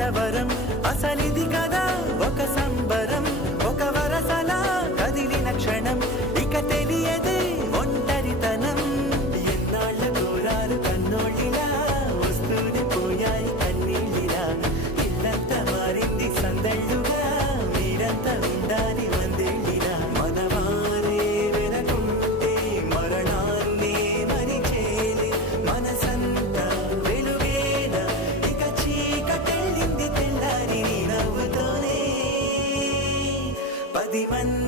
కలవరం అసలిది కదా ఒక సంబరం ఒక వరసలా కదిలిన క్షణం ఇక తెలియదే ఒంటరితనం ఎన్నాళ్ళ కోరారు కన్నోళ్ళిలా వస్తూనే పోయాయి కన్నీళ్ళిలా ఇల్లంతా మారింది సందళ్ళుగా మీరంతా ఉండాలి వందేళ్ళిలా మనవారే వెనకుంటే మరణాన్నే మరిచేలే మనసంతా వెలుగేన ఇక చీకటెళ్ళింది తెల్లారి నీ నవ్వుతోనే 10 మంది